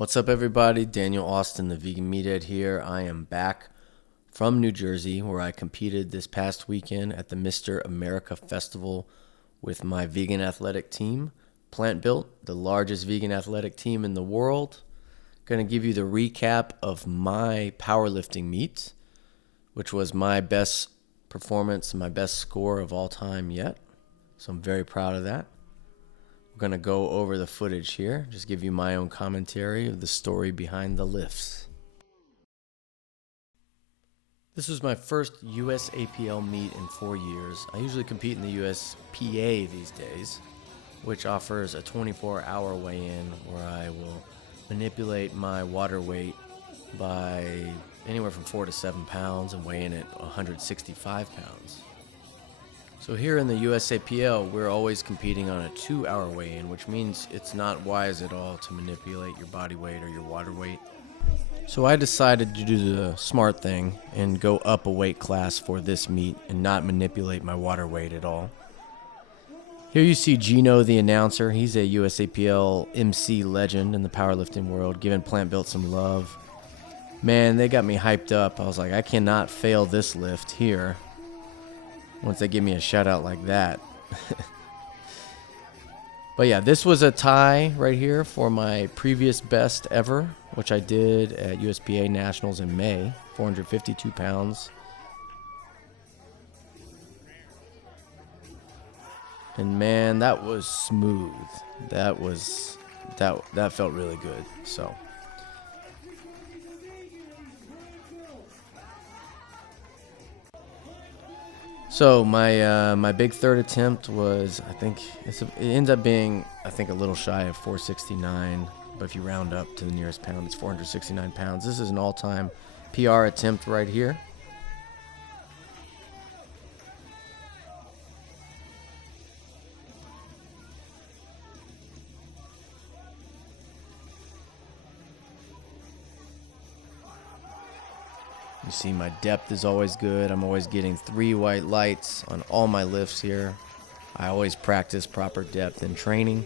What's up, everybody? Daniel Austin, the Vegan Meathead here. I am back from New Jersey, where I competed this past weekend at the Mr. America Festival with my vegan athletic team, PLANTBUILT, the largest vegan athletic team in the world. Going to give you the recap of my powerlifting meet, which was my best performance and my best score of all time yet. So I'm very proud of that. We're going to go over the footage here, just give you my own commentary of the story behind the lifts. This was my first USAPL meet in 4 years. I usually compete in the USPA these days, which offers a 24-hour weigh-in where I will manipulate my water weight by anywhere from 4 to 7 pounds and weigh in at 165 pounds. So here in the USAPL, we're always competing on a 2-hour weigh-in, which means it's not wise at all to manipulate your body weight or your water weight. So I decided to do the smart thing and go up a weight class for this meet and not manipulate my water weight at all. Here you see Gino, the announcer. He's a USAPL MC legend in the powerlifting world, giving PLANTBUILT some love. Man, they got me hyped up. I was like, I cannot fail this lift here once they give me a shout out like that. But yeah, this was a tie right here for my previous best ever, which I did at USPA Nationals in May, 452 pounds. And man, that was smooth. That felt really good. So my big third attempt was, I think it ends up being, I think, a little shy of 469, but if you round up to the nearest pound, it's 469 pounds. This is an all-time PR attempt right here. You see my depth is always good. I'm always getting 3 white lights on all my lifts here. I always practice proper depth in training.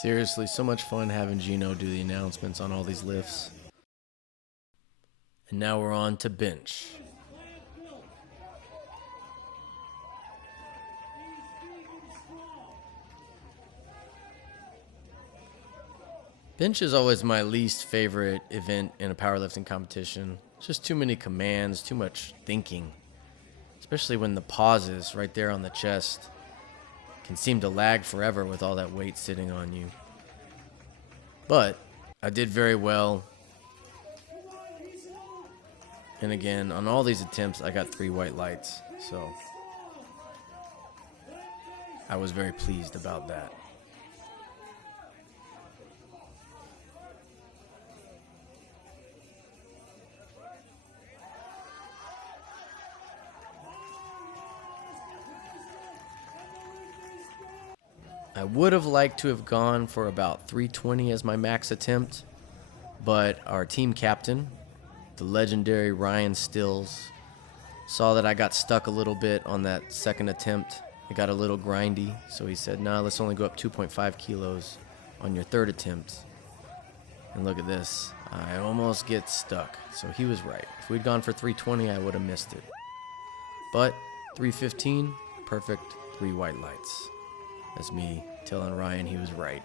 Seriously, so much fun having Gino do the announcements on all these lifts. And now we're on to bench. Bench is always my least favorite event in a powerlifting competition. Just too many commands, too much thinking. Especially when the pauses right there on the chest can seem to lag forever with all that weight sitting on you. But I did very well. And again, on all these attempts, I got 3 white lights. So I was very pleased about that. I would have liked to have gone for about 320 as my max attempt, but our team captain, the legendary Ryan Stills, saw that I got stuck a little bit on that second attempt. It got a little grindy, so he said, nah, let's only go up 2.5 kilos on your third attempt. And look at this. I almost get stuck, so he was right. If we'd gone for 320, I would have missed it. But 315, perfect 3 white lights. That's me telling Ryan he was right.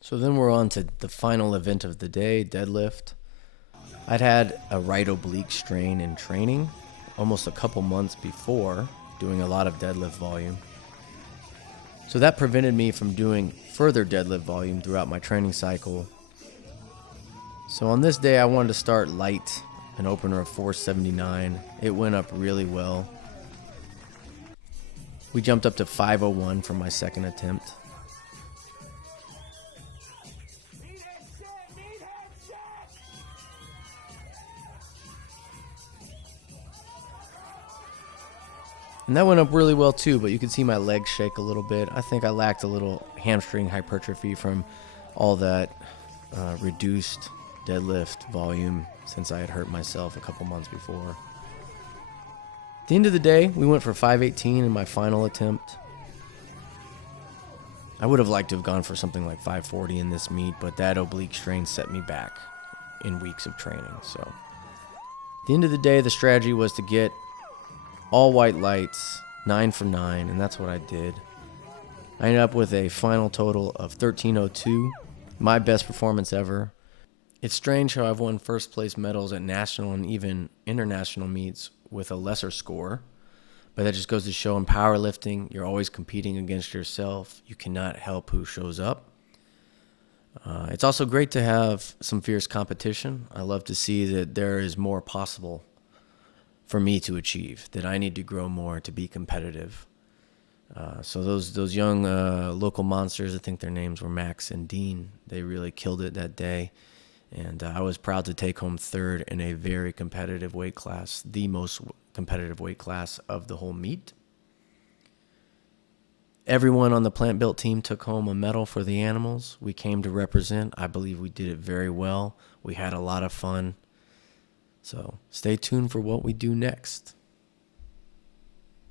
So then we're on to the final event of the day, deadlift. I'd had a right oblique strain in training almost a couple months before, doing a lot of deadlift volume. So that prevented me from doing further deadlift volume throughout my training cycle. So on this day, I wanted to start light, an opener of 479. It went up really well. We jumped up to 501 for my second attempt. And that went up really well too, but you can see my legs shake a little bit. I think I lacked a little hamstring hypertrophy from all that reduced deadlift volume since I had hurt myself a couple months before. At the end of the day, we went for 518 in my final attempt. I would have liked to have gone for something like 540 in this meet, but that oblique strain set me back in weeks of training. So at the end of the day, the strategy was to get all white lights, 9 for 9, and that's what I did. I ended up with a final total of 1302, my best performance ever. It's strange how I've won first place medals at national and even international meets with a lesser score, but that just goes to show in powerlifting, you're always competing against yourself. You cannot help who shows up. It's also great to have some fierce competition. I love to see that there is more possible for me to achieve, that I need to grow more to be competitive. So those young local monsters, I think their names were Max and Dean, they really killed it that day. And I was proud to take home third in a very competitive weight class, the most competitive weight class of the whole meet. Everyone on the Plant Built team took home a medal for the animals. We came to represent. I believe we did it very well. We had a lot of fun. So stay tuned for what we do next.